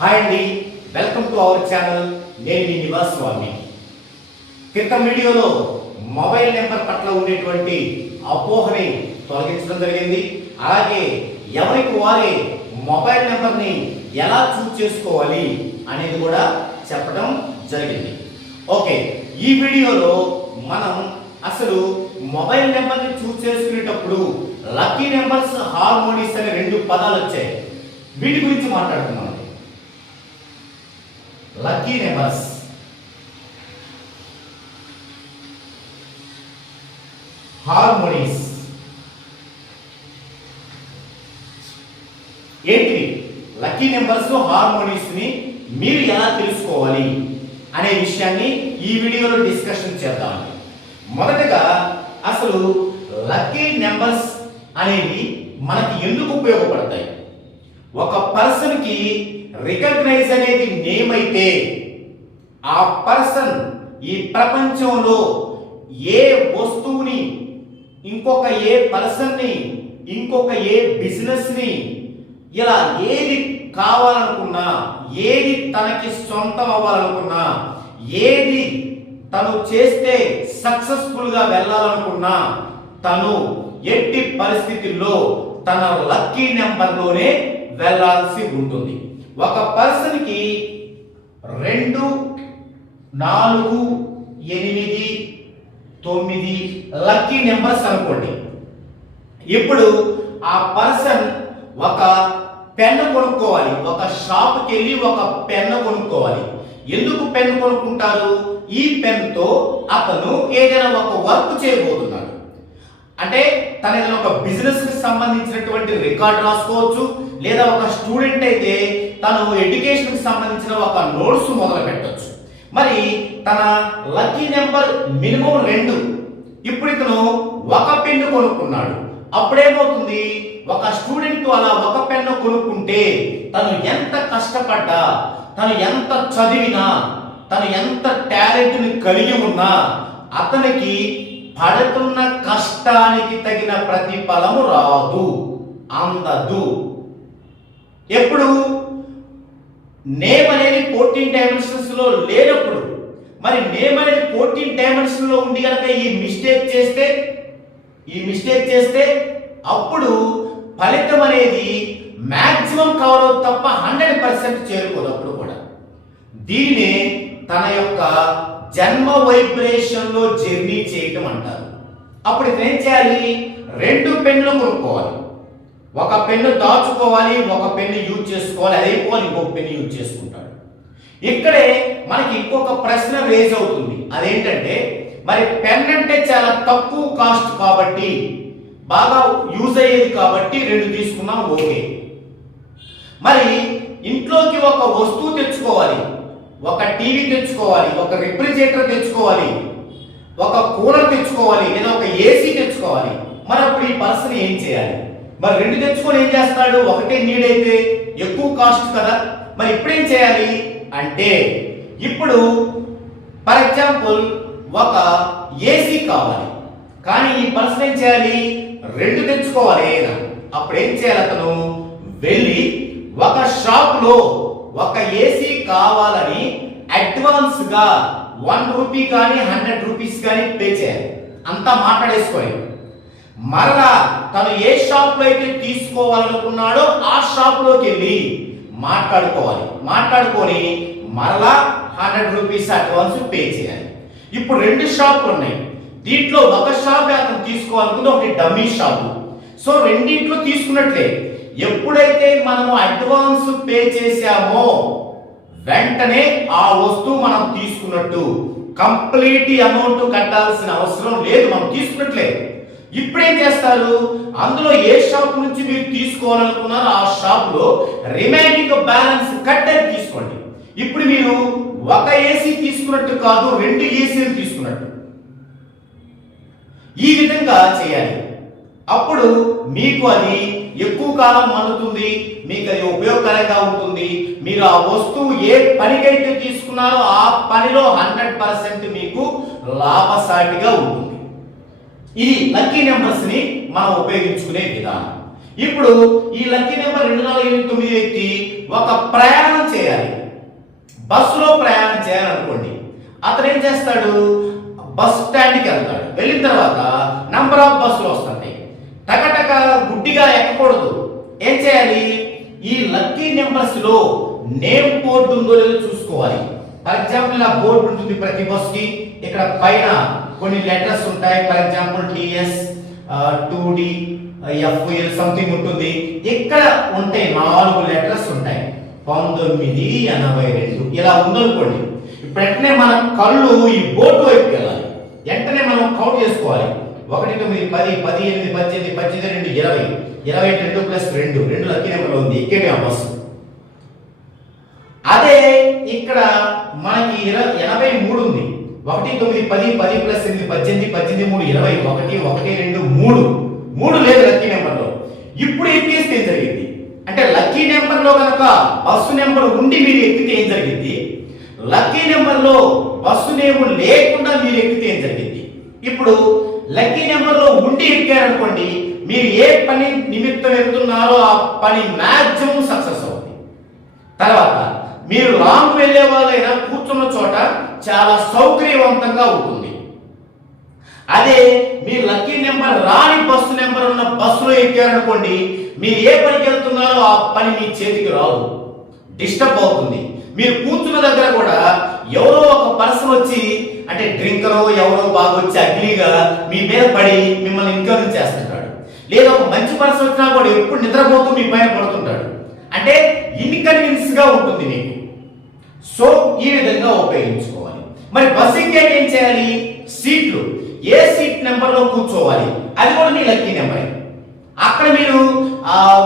Hi అండి welcome to our channel నేను మీ నివాస్ స్వామి క్రితం వీడియోలో మొబైల్ నెంబర్ పట్ల ఉండేటువంటి అపోహని తొలగించడం జరిగింది. అలాగే ఎవరికి వారే మొబైల్ నెంబర్ని ఎలా చూస్ చేసుకోవాలి అనేది కూడా చెప్పడం జరిగింది. ఓకే ఈ వీడియోలో మనం అసలు మొబైల్ నెంబర్ని చూస్ చేసుకునేటప్పుడు లక్కీ నెంబర్స్ హార్మోనిస్ అనే రెండు పదాలు వచ్చాయి. వీటి గురించి మాట్లాడుతున్నాం లక్కీ నెంబర్స్ హార్మోనీస్ ఏంటి? లక్కీ నెంబర్స్ హార్మోనీస్ని మీరు ఎలా తెలుసుకోవాలి అనే విషయాన్ని ఈ వీడియోలో డిస్కషన్ చేద్దామండి మొదటగా అసలు లక్కీ నెంబర్స్ అనేవి మనకి ఎందుకు ఉపయోగపడతాయి? ఒక పర్సన్కి రికగ్నైజ్ అనేది నేమ్ అయితే ఆ పర్సన్ ఈ ప్రపంచంలో ఏ వస్తువుని ఇంకొక ఏ పర్సన్ని ఇంకొక ఏ బిజినెస్ని ఇలా ఏది కావాలనుకున్నా ఏది తనకి సొంతం అవ్వాలనుకున్నా ఏది తను చేస్తే సక్సెస్ఫుల్గా వెళ్ళాలనుకున్నా తను ఎట్టి పరిస్థితుల్లో తన లక్కీ నెంబర్లోనే వెళ్ళాల్సి ఉంటుంది. ఒక పర్సన్కి రెండు నాలుగు ఎనిమిది తొమ్మిది లక్కీ నెంబర్స్ అనుకోండి. ఇప్పుడు ఆ పర్సన్ ఒక పెన్ను కొనుక్కోవాలి. ఒక షాప్కి వెళ్ళి ఒక పెన్ను కొనుక్కోవాలి. ఎందుకు పెన్ను కొనుక్కుంటారు? ఈ పెన్తో అతను ఏదైనా ఒక వర్క్ చేయబోతున్నాడు. అంటే తన ఏదైనా ఒక బిజినెస్కి సంబంధించినటువంటి రికార్డ్ రాసుకోవచ్చు. లేదా ఒక స్టూడెంట్ అయితే తను ఎడ్యుకేషన్కి సంబంధించిన ఒక నోట్స్ మొదలు పెట్టచ్చు. మరి తన లక్కీ నెంబర్ మినిమం రెండు. ఇప్పుడు ఇతను ఒక పెన్ను కొనుక్కున్నాడు. అప్పుడేమవుతుంది? ఒక స్టూడెంట్ అలా ఒక పెన్ను కొనుక్కుంటే తను ఎంత కష్టపడ్డా తను ఎంత చదివినా తను ఎంత టాలెంట్ని కలిగి ఉన్నా అతనికి పడుతున్న కష్టానికి తగిన ప్రతిఫలము రాదు అందదు. ఎప్పుడు? నేమ్ అనేది ఫోర్టీన్ డైమెన్షన్స్లో లేనప్పుడు మరి నేమ్ అనేది ఫోర్టీన్ డైమెన్షన్లో ఉండి కనుక ఈ మిస్టేక్ చేస్తే ఈ మిస్టేక్ చేస్తే అప్పుడు ఫలితం అనేది మాక్సిమం కవర్ అవుతుంది తప్ప హండ్రెడ్ పర్సెంట్ చేరుకోదు అప్పుడు కూడా. దీనినే తన యొక్క జన్మ వైబ్రేషన్లో జర్నీ చేయటం అంటారు. అప్పుడు ఇతను ఏం చేయాలి? రెండు పెన్నులు కొనుక్కోవాలి. ఒక పెన్ను దాచుకోవాలి ఒక పెన్ను యూజ్ చేసుకోవాలి అదే పోవాలి ఇంకొక పెన్ను యూజ్ చేసుకుంటాడు. ఇక్కడే మనకి ఇంకొక ప్రశ్న రేజ్ అవుతుంది. అదేంటంటే మరి పెన్ అంటే చాలా తక్కువ కాస్ట్ కాబట్టి బాగా యూజ్ అయ్యేది కాబట్టి రెండు తీసుకున్నాం ఓకే. మరి ఇంట్లోకి ఒక వస్తువు తెచ్చుకోవాలి ఒక టీవీ తెచ్చుకోవాలి ఒక రిఫ్రిజిరేటర్ తెచ్చుకోవాలి ఒక కూలర్ తెచ్చుకోవాలి లేదా ఒక ఏసీ తెచ్చుకోవాలి. మరి అప్పుడు ఈ పర్సన్ ఏం చేయాలి? మరి రెండు తెచ్చుకొని ఏం చేస్తాడు ఒకటే నీడ్ అయితే ఎక్కువ కాస్ట్ కదా. మరి ఇప్పుడేం చేయాలి? అంటే ఇప్పుడు ఫర్ ఎగ్జాంపుల్ ఒక ఏసీ కావాలి. కానీ ఈ పర్సన్ ఏం చేయాలి? రెండు తెచ్చుకోవాలి ఏదైనా. అప్పుడు ఏం చేయాలి అతను? వెళ్ళి ఒక షాప్లో ఒక ఏసీ కావాలని అడ్వాన్స్గా వన్ రూపీ కానీ హండ్రెడ్ రూపీస్ కానీ పే చేయాలి. అంతా మాట్లాడేసుకోవాలి మరలా తను ఏ షాప్లో అయితే తీసుకోవాలనుకున్నాడో ఆ షాప్లోకి వెళ్ళి మాట్లాడుకోవాలి. మాట్లాడుకొని మరలా హండ్రెడ్ రూపీస్ అడ్వాన్స్ పే చేయాలి. ఇప్పుడు రెండు షాపులు ఉన్నాయి. దీంట్లో ఒక షాప్ అతను తీసుకోవాలనుకుంటే ఒకటి డమ్మీ షాపు. సో రెండింట్లో తీసుకున్నట్లే ఎప్పుడైతే మనము అడ్వాన్స్ పే చేశామో వెంటనే ఆ వస్తువు మనం తీసుకున్నట్టు కంప్లీట్ అమౌంట్ కట్టాల్సిన అవసరం లేదు. మనం తీసుకున్నట్లే. ఇప్పుడేం చేస్తారు? అందులో ఏ షాప్ నుంచి మీరు తీసుకోవాలనుకున్నారో ఆ షాప్లో రిమైనింగ్ బ్యాలెన్స్ కట్టని తీసుకోండి. ఇప్పుడు మీరు ఒక ఏసీ తీసుకున్నట్టు కాదు రెండు ఏసీలు తీసుకున్నట్టు. ఈ విధంగా చేయాలి. అప్పుడు మీకు అది ఎక్కువ కాలం మన్నుతుంది మీకు అది ఉపయోగకరంగా ఉంటుంది. మీరు ఆ వస్తువు ఏ పనికైతే తీసుకున్నారో ఆ పనిలో హండ్రెడ్ పర్సెంట్ మీకు లాభసాటిగా ఉంటుంది. ఇది లక్కీ నెంబర్స్ని మనం ఉపయోగించుకునే విధానం. ఇప్పుడు ఈ లక్కీ నెంబర్ రెండు నాలుగు ఎనిమిది తొమ్మిది వ్యక్తి ఒక ప్రయాణం చేయాలి. బస్సులో ప్రయాణం చేయాలనుకోండి. అతను ఏం చేస్తాడు? బస్ స్టాండ్కి వెళ్తాడు. వెళ్ళిన తర్వాత నంబర్ ఆఫ్ బస్సులు వస్తుంటాయి టకటక గుడ్డిగా ఎక్కకూడదు. ఏం చేయాలి? ఈ లక్కీ నెంబర్స్లో నేమ్ బోర్డు ఉందో లేదో చూసుకోవాలి. ఫర్ ఎగ్జాంపుల్ ఆ బోర్డు ఉంటుంది ప్రతి బస్కి. ఇక్కడ పైన కొన్ని లెటర్స్ ఉంటాయి. For example TS two D FL something ఉంటుంది. ఇక్కడ ఉంటాయి నాలుగు లెటర్స్ ఉంటాయి. పంతొమ్మిది ఎనభై రెండు. ఇలా ఉందనుకోండి. ఇప్పుడు వెంటనే మన కళ్ళు ఈ బోర్డు వైపు వెళ్ళాలి. వెంటనే మనం కౌంట్ చేసుకోవాలి? ఒకటి తొమ్మిది పది పది ఎనిమిది పద్దెనిమిది పద్దెనిమిది రెండు ఇరవై. ఇరవై రెండు ప్లస్ రెండు. రెండు లక్కీ నెంబర్లో ఉంది. ఇక్కడే అమ్మస్ అదే ఇక్కడ మనకి ఇరవై ఎనభై మూడు ఉంది. ఒకటి తొమ్మిది పది పది ప్లస్ ఎనిమిది పద్దెనిమిది పద్దెనిమిది మూడు ఇరవై ఒకటి ఒకటి రెండు మూడు. మూడు లేదు లక్కీ నెంబర్లో. ఇప్పుడు ఎక్కేస్తే ఏం జరిగింది? అంటే లక్కీ నెంబర్లో కనుక బస్సు నెంబర్ ఉండి మీరు ఎక్కితే ఏం జరిగింది? లక్కీ నెంబర్లో బస్సు నేము లేకుండా మీరు ఎక్కితే ఏం జరిగింది? ఇప్పుడు లక్కీ నెంబర్లో ఉండి ఎక్కారనుకోండి మీరు ఏ పని నిమిత్తం వెళ్తున్నారో ఆ పని మ్యాక్సిమం సక్సెస్ అవుతుంది. తర్వాత మీరు లాంగ్ వెళ్ళే వాళ్ళైనా కూర్చున్న చోట చాలా సౌకర్యవంతంగా ఉంటుంది. అదే మీ లక్కీ నెంబర్ రాని బస్సు నెంబర్ ఉన్న బస్సులో ఎక్కారనుకోండి మీరు ఏ పనికి వెళ్తున్నారో ఆ పని మీ చేతికి రాదు. డిస్టర్బ్ అవుతుంది. మీరు కూర్చున్న దగ్గర కూడా ఎవరో ఒక పర్సన్ వచ్చి అంటే డ్రింకరో ఎవరో బాగా వచ్చి అగ్లీగా మీ మీద పడి మిమ్మల్ని ఇంకా చేస్తుంటాడు. లేదా ఒక మంచి పర్సన్ వచ్చినా కూడా ఎప్పుడు నిద్రపోతూ మీ పైన పడుతుంటాడు. అంటే ఇన్కన్వీనియన్స్గా ఉంటుంది మీకు. సో ఈ విధంగా ఉపయోగించుకోవాలి. మరి బస్ ఎక్కాక ఏం చేయాలి? సీట్లు. ఏ సీట్ నెంబర్లో కూర్చోవాలి? అది కూడా నీ లక్కీ నెంబర్. అక్కడ మీరు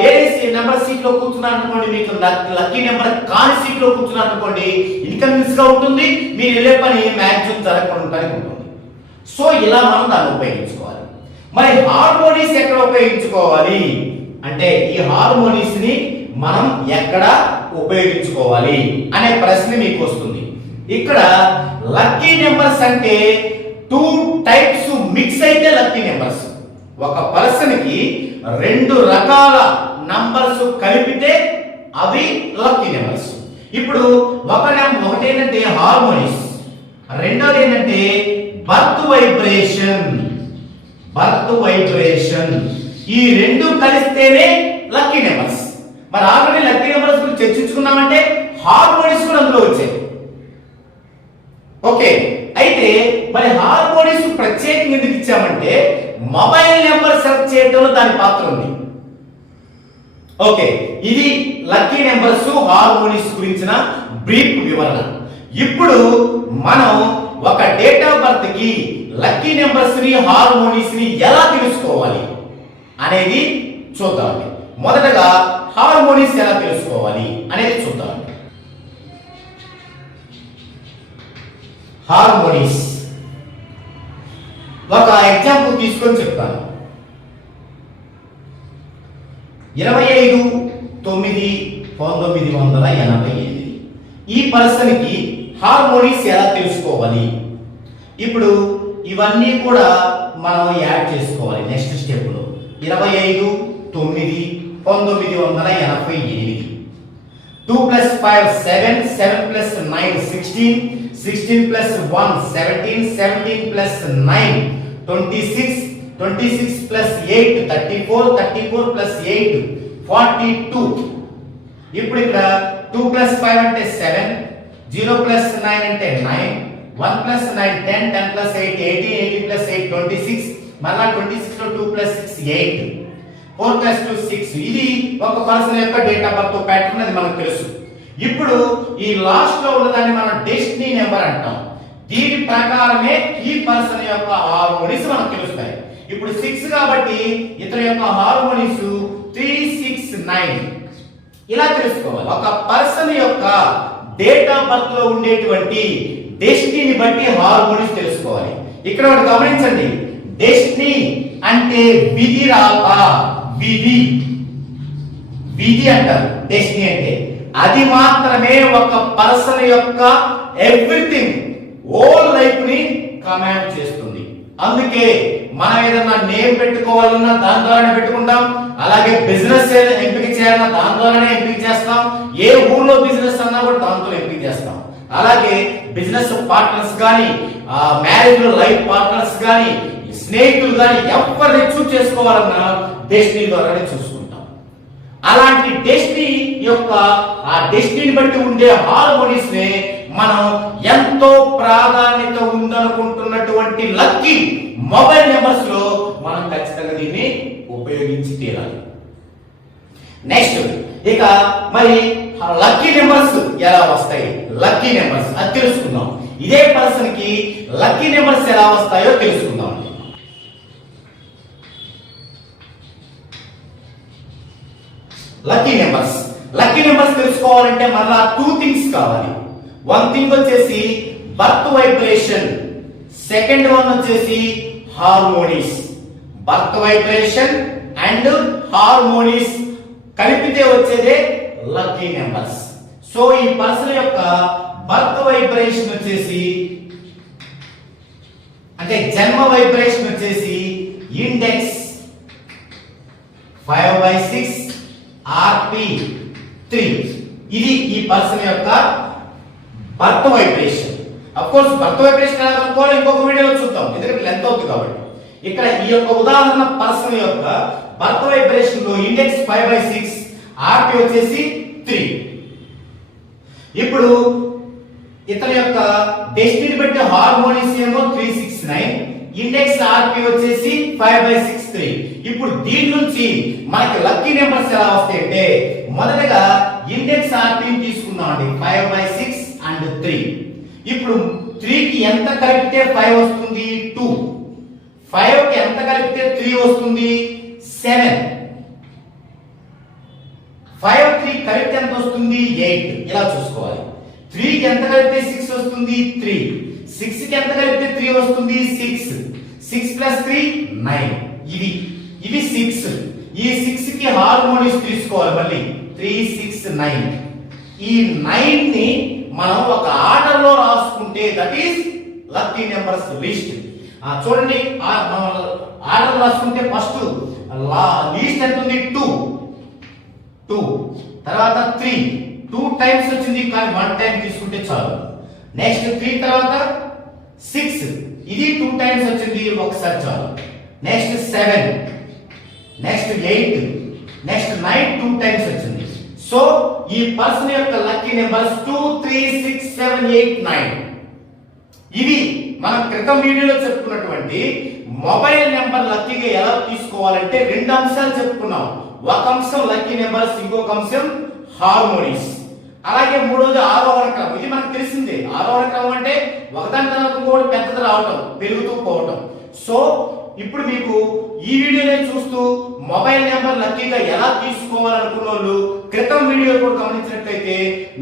వేరే నెంబర్ సీట్లో కూర్చున్నారు అనుకోండి మీకు లక్కీ నెంబర్ కాని సీట్లో కూర్చున్నారు అనుకోండి ఇన్కన్వీనియన్స్గా ఉంటుంది మీరు వెళ్ళే పని మ్యాక్సిమం జరగకుండా ఉంటుంది. సో ఇలా మనం దాన్ని ఉపయోగించుకోవాలి. మరి హార్మోనీస్ ఎక్కడ ఉపయోగించుకోవాలి? అంటే ఈ హార్మోనీస్ని మనం ఎక్కడ ఉపయోగించుకోవాలి అనే ప్రశ్న మీకు వస్తుంది ఇక్కడ లక్కీ నెంబర్స్ అంటే టూ టైప్స్ మిక్స్ అయితే లక్కీ నెంబర్స్. ఒక పర్సన్కి రెండు రకాల నంబర్స్ కలిపితే అవి లక్కీ నెంబర్స్. ఇప్పుడు ఒక నెంబర్ ఒకటి ఏంటంటే హార్మోనీస్ రెండోది ఏంటంటే బర్త్ వైబ్రేషన్. Birth vibration. ఈ రెండు కలిస్తేనే లక్కీ నెంబర్స్. మరి ఆల్రెడీ లక్కీ చర్చించుకున్నామంటే హార్మోనిస్ కూడా అందులో వచ్చాయి. ఓకే అయితే మరి హార్మోనిస్ ప్రత్యేకంగా ఎందుకు ఇచ్చామంటే మొబైల్ నెంబర్ సెర్చ్ చేయడంలో దాని పాత్ర ఉంది. ఓకే ఇది లక్కీ నెంబర్స్ హార్మోనిస్ గురించిన బ్రీఫ్ వివరణ. ఇప్పుడు మనం ఒక డేట్ ఆఫ్ బర్త్కి లక్కీ నెంబర్స్ని హార్మోనీస్ని ఎలా తెలుసుకోవాలి అనేది చూద్దాం మొదటగా హార్మోనీస్ ఎలా తెలుసుకోవాలి అనేది చూద్దాం. హార్మోనీస్ ఒక ఎగ్జాంపుల్ తీసుకొని చెప్తాను. ఇరవై ఐదు తొమ్మిది పంతొమ్మిది వందల ఎనభై ఎనిమిది. ఈ పర్సన్కి హార్మోనీస్ ఎలా తెలుసుకోవాలి? ఇప్పుడు ఇవన్నీ కూడా మనం యాడ్ చేసుకోవాలి నెక్స్ట్ స్టెప్లో. ఇరవై ఐదు తొమ్మిది పంతొమ్మిది వందల ఎనభై ఎనిమిది. Two plus five seven seven plus nine sixteen sixteen plus one seventeen seventeen plus nine twenty six twenty six plus eight thirty four thirty four plus eight forty two ఇప్పుడు ఇక్కడ టూ ప్లస్ ఫైవ్ అంటే seven zero plus nine అంటే nine one plus nine ten ten plus eight eighteen eighteen plus eight twenty six మళ్ళా twenty సిక్స్లో two plus six eight four plus two six. ఇది ఒక person యొక్క date of birth pattern అది మనకు తెలుసు. ఇప్పుడు ఈ లాస్ట్లో ఉన్నదాన్ని మనం డెస్టినీ నెంబర్ అంటాం. దీని ప్రకారమే ఈ పర్సన్ యొక్క హార్మోనీస్ మనకు తెలుస్తాయి. ఇప్పుడు సిక్స్ కాబట్టి ఇతని యొక్క హార్మోనీస్ త్రీ సిక్స్ నైన్ ఇలా తెలుసుకోవాలి. ఒక పర్సన్ యొక్క డేట్ ఆఫ్ బర్త్లో ఉండేటువంటి డెస్టినీని బట్టి హార్మోనీస్ తెలుసుకోవాలి. ఇక్కడ ఒకటి గమనించండి. డెస్టినీ అంటే విధి రాత విధి. విధి అంటారు డెస్టినీ అంటే. అది మాత్రమే ఒక పర్సన్ యొక్క ఎవ్రీథింగ్ ఓల్ లైఫ్ని కమాండ్ చేస్తుంది. అందుకే మనం ఏదన్నా నేమ్ పెట్టుకోవాలన్నా దాని ద్వారానే పెట్టుకుంటాం. అలాగే బిజినెస్ ఎంపిక చేయాలన్నా దాని ద్వారానే ఎంపిక చేస్తాం. ఏ ఊర్లో బిజినెస్ అన్నా కూడా దాంతో ఎంపిక చేస్తాం. అలాగే బిజినెస్ పార్ట్నర్స్ కానీ మ్యారేజ్ లైఫ్ పార్ట్నర్స్ కానీ స్నేహితులు కానీ ఎవరిని చూస్ చేసుకోవాలన్నా డెస్టినీ ద్వారానే చూసుకుంటాం. అలాంటి డెస్టినీ యొక్క ఆ డెస్టినీ బట్టి ఉండే హార్మోనిస్ నే మనం ఎంతో ప్రాధాన్యత ఉందనుకుంటున్నటువంటి లక్కీ మొబైల్ నెంబర్స్లో మనం ఖచ్చితంగా దీన్ని ఉపయోగించి తీరాలి. నెక్స్ట్ ఇక మరి లక్కీ నెంబర్స్ ఎలా వస్తాయి? లక్కీ నెంబర్స్ అది తెలుసుకుందాం. ఇదే పర్సన్కి లక్కీ నెంబర్స్ ఎలా వస్తాయో తెలుసుకుందాం. లక్కీ నెంబర్స్ లక్కీ నెంబర్స్ తెలుసుకోవాలంటే మళ్ళా టూ థింగ్స్ కావాలి. వన్ థింగ్ వచ్చేసి బర్త్ వైబ్రేషన్ సెకండ్ వన్ వచ్చేసి harmonies birth vibration and harmonies కలిపితే వచ్చేదే లక్కీ నెంబర్స్ సో ఈ పర్సన్ యొక్క బర్త్ వైబ్రేషన్ వచ్చేసి అంటే జన్మ వైబ్రేషన్ వచ్చేసి index five by six RP three. ఇది ఈ పర్సన్ యొక్క birth vibration. Of course birth vibration ఎలా కనుక్కోవాలి ఇంకొక వీడియోలో చూద్దాం. ఎందుకంటే లెంత్ అవుతుంది కాబట్టి. ఇక్కడ ఈ యొక్క ఉదాహరణ పర్సన్ యొక్క birth వైబ్రేషన్లో index five by six RP వచ్చేసి త్రీ. ఇప్పుడు ఇతని యొక్క డెస్టినీ బట్టి హార్మోనిస్ ఏమో three six nine. Index RP వచ్చేసి ఫైవ్ బై సిక్స్ త్రీ. ఇప్పుడు దీని నుంచి మనకి లక్కీ నెంబర్స్ ఎలా వస్తాయి అంటే మొదటగా ఇండెక్స్ ఆర్పిని తీసుకుందాం అండి. Five by six and three. ఇప్పుడు త్రీకి ఎంత కలిపితే ఫైవ్ వస్తుంది? టూ. ఫైవ్కి ఎంత కలిపితే త్రీ వస్తుంది? సెవెన్. ఫైవ్ త్రీ కలిపితే ఎంత వస్తుంది? ఎయిట్. ఇలా చూసుకోవాలి. త్రీ కి ఎంత కలిపితే సిక్స్ వస్తుంది? త్రీ. సిక్స్కి ఎంత కలిపితే త్రీ వస్తుంది? Six. Six plus three nine. ఇది ఇది సిక్స్. ఈ సిక్స్కి హార్మోనిస్ తీసుకోవాలి మళ్ళీ. Three six nine. ఈ నైన్ని మనం ఒక ఆర్డర్లో రాసుకుంటే that is lucky numbers list చూడండి ఆర్డర్ రాసుకుంటే ఫస్ట్ లీస్ట్ ఎంత ఉంది? టూ టూ తర్వాత త్రీ టూ టైమ్స్ వచ్చింది కానీ వన్ టైం తీసుకుంటే చాలు. నెక్స్ట్ త్రీ తర్వాత సిక్స్. ఇది టూ టైమ్స్ వచ్చింది ఒకసారి చాలు. Next seven next eight next nine two times వచ్చింది. సో ఈ పర్సన్ యొక్క lucky numbers two three six seven eight nine ఇవి మనం క్రితం వీడియోలో చెప్పుకున్నటువంటి మొబైల్ నెంబర్ లక్కీగా ఎలా తీసుకోవాలంటే రెండు అంశాలు చెప్పుకున్నాం. ఒక అంశం లక్కీ నెంబర్స్ ఇంకొక అంశం హార్మోనీస్ అలాగే మూడోది ఆరోహణ క్రమం ఇది మనకు తెలిసిందే. ఆరోహణ క్రమం అంటే ఒకదాని తర్వాత ఇంకోటి పెద్దది రావటం పెరుగుతూ పోవటం. సో ఇప్పుడు మీకు ఈ వీడియోనే చూస్తూ మొబైల్ నెంబర్ లక్కీగా ఎలా తీసుకోవాలనుకున్న వాళ్ళు క్రితం వీడియో కూడా గమనించినట్లయితే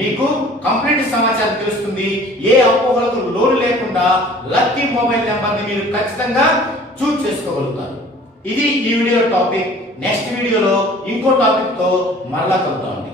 మీకు కంప్లీట్ సమాచారం తెలుస్తుంది. ఏ అపోహలకు లోన్ లేకుండా లక్కీ మొబైల్ నెంబర్ని మీరు ఖచ్చితంగా చూస్ చేసుకోగలుగుతారు. ఇది ఈ వీడియో టాపిక్. నెక్స్ట్ వీడియోలో ఇంకో టాపిక్తో మరలా కలుగుతామండి